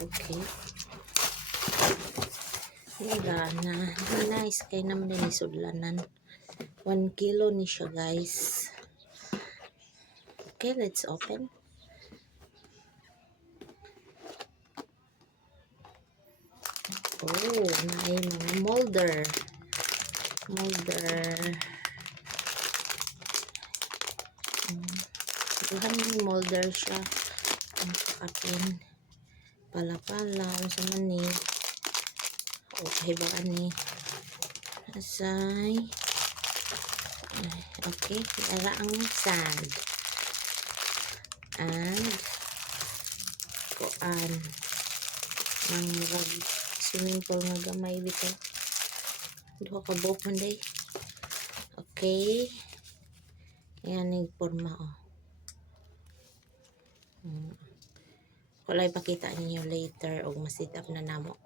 Okay. Wala na. Nice kay naman din isudlanan. 1 kilo ni siya, guys. Okay, let's open. Oh, may mga molder. Tuhan yung molder siya. Ang kakapin. Pala-pala. Sa mani. Okay ba ani? Asay. Okay. Ara ang sand. And kuan. Ang swimming pool nga gamay bito. Duha ka buhok man day. Okay. Ayan yung forma, oh. Kulay pakita ninyo later o masit up na namo.